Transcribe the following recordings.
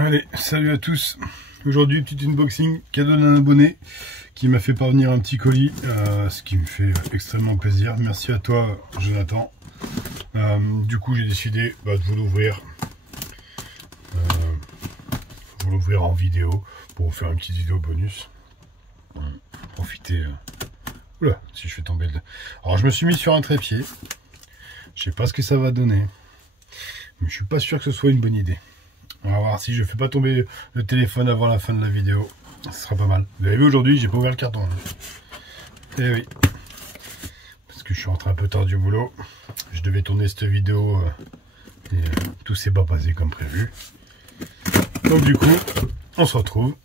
Allez, salut à tous. Aujourd'hui, petit unboxing cadeau d'un abonné qui m'a fait parvenir un petit colis, ce qui me fait extrêmement plaisir. Merci à toi, Jonathan. Du coup, j'ai décidé de vous l'ouvrir. Vous l'ouvrir en vidéo pour vous faire une petite vidéo bonus. Profitez. Oula, si je fais tomber le... Alors, je me suis mis sur un trépied. Je sais pas ce que ça va donner. Mais je suis pas sûr que ce soit une bonne idée. On va voir si je fais pas tomber le téléphone avant la fin de la vidéo. Ce sera pas mal. Vous avez vu aujourd'hui, j'ai pas ouvert le carton. Eh oui. Parce que je suis rentré un peu tard du boulot. Je devais tourner cette vidéo et tout s'est pas passé comme prévu. Donc du coup, on se retrouve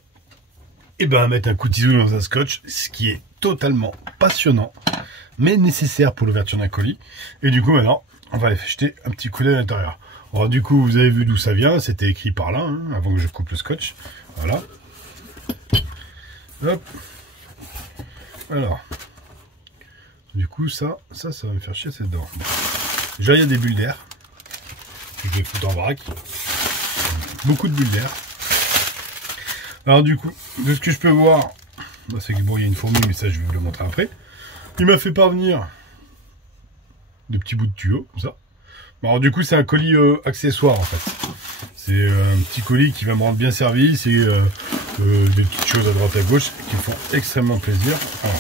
à mettre un coup de ciseau dans un scotch, ce qui est totalement passionnant, mais nécessaire pour l'ouverture d'un colis. Et du coup maintenant, on va aller jeter un petit coup d'œil à l'intérieur. Alors du coup, vous avez vu d'où ça vient, c'était écrit par là, hein, avant que je coupe le scotch. Voilà. Hop. Alors. Du coup, ça va me faire chier, c'est dedans. Bon. Déjà, il y a des bulles d'air. Je vais foutre en vrac. Beaucoup de bulles d'air. Alors du coup, de ce que je peux voir, c'est que bon, il y a une fourmi, mais ça, je vais vous le montrer après. Il m'a fait parvenir de petits bouts de tuyaux, comme ça. Alors du coup, c'est un colis accessoire en fait. C'est un petit colis qui va me rendre bien servi. C'est des petites choses à droite à gauche qui me font extrêmement plaisir. Alors,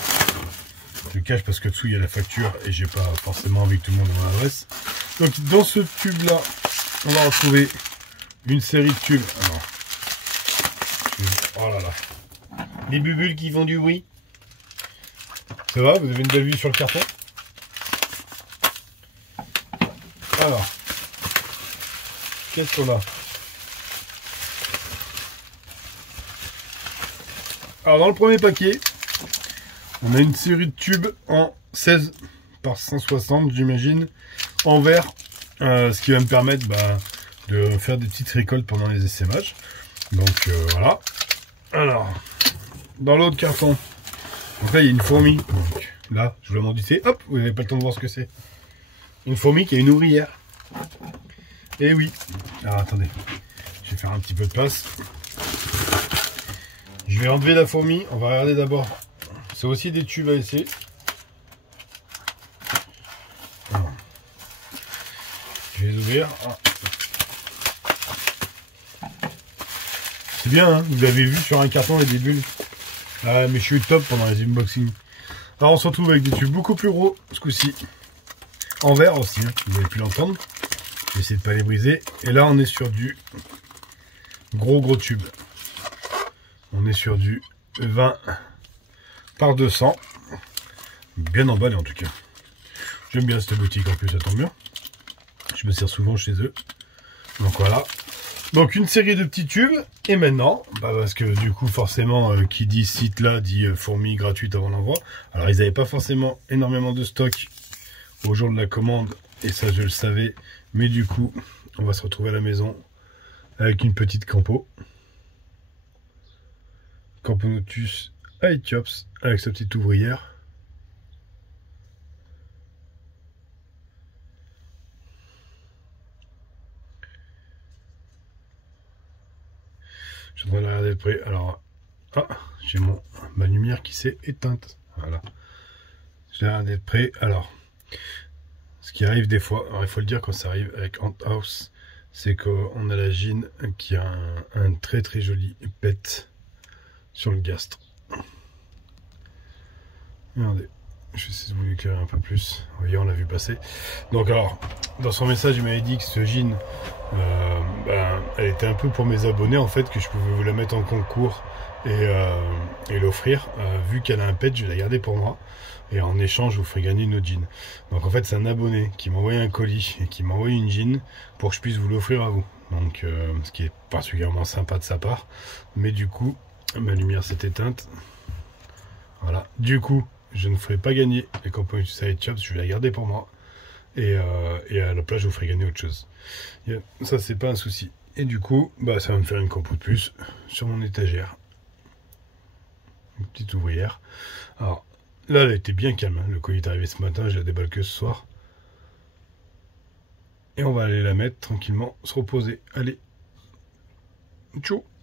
je le cache parce que dessous il y a la facture et j'ai pas forcément envie que tout le monde ait mon adresse. Donc dans ce tube là, on va retrouver une série de tubes. Alors, oh là là, les bulles qui font du bruit. Ça va, vous avez une belle vue sur le carton? Alors, qu'est-ce qu'on a? Alors, dans le premier paquet, on a une série de tubes en 16 par 160, j'imagine, en verre, ce qui va me permettre de faire des petites récoltes pendant les essaimages. Donc, voilà. Alors, dans l'autre carton, donc là, il y a une fourmi. Donc, là, je vous l'ai montré, hop, vous n'avez pas le temps de voir ce que c'est. Une fourmi qui a une ouvrière. Et oui. Alors attendez. Je vais faire un petit peu de place. Je vais enlever la fourmi. On va regarder d'abord. C'est aussi des tubes à essai. Alors. Je vais les ouvrir. C'est bien, hein, vous avez vu sur un carton les bulles. Ah, mais je suis top pendant les unboxings. Alors on se retrouve avec des tubes beaucoup plus gros ce coup-ci. En verre aussi, hein, vous avez pu l'entendre. Je vais essayer de ne pas les briser. Et là, on est sur du gros tube. On est sur du 20 par 200. Bien emballé en tout cas. J'aime bien cette boutique en plus, ça tombe bien. Je me sers souvent chez eux. Donc voilà. Donc une série de petits tubes. Et maintenant, parce que du coup forcément, qui dit site là, dit fourmi gratuite avant l'envoi. Alors ils n'avaient pas forcément énormément de stock au jour de la commande, et ça je le savais, mais du coup on va se retrouver à la maison avec une petite campo Camponotus Aethiops avec sa petite ouvrière. Je devrais la regarder de près. Alors, j'ai ma lumière qui s'est éteinte. Voilà, je la regarde de près. Alors, ce qui arrive des fois, alors il faut le dire quand ça arrive avec Ant House, c'est qu'on a la gine qui a un très joli pet sur le gastre. Regardez, je vais essayer de vous éclairer un peu plus. Vous voyez, on l'a vu passer. Donc alors, dans son message, il m'avait dit que ce gine, elle était un peu pour mes abonnés en fait, que je pouvais vous la mettre en concours et l'offrir. Vu qu'elle a un pet, je vais la garder pour moi. Et en échange, je vous ferai gagner une autre jean. Donc en fait, c'est un abonné qui m'a envoyé un colis et qui m'a envoyé une jean pour que je puisse vous l'offrir à vous. Donc, ce qui est particulièrement sympa de sa part. Mais du coup, ma lumière s'est éteinte. Voilà. Du coup, je ne ferai pas gagner les Camponotus Aethiops. Je vais la garder pour moi. Et à la place, je vous ferai gagner autre chose. Ça, c'est pas un souci. Et du coup, ça va me faire une campo de plus sur mon étagère. Une petite ouvrière. Alors, là, elle était bien calme. Hein. Le colis est arrivé ce matin, je la déballe que ce soir. Et on va aller la mettre tranquillement, se reposer. Allez. Ciao.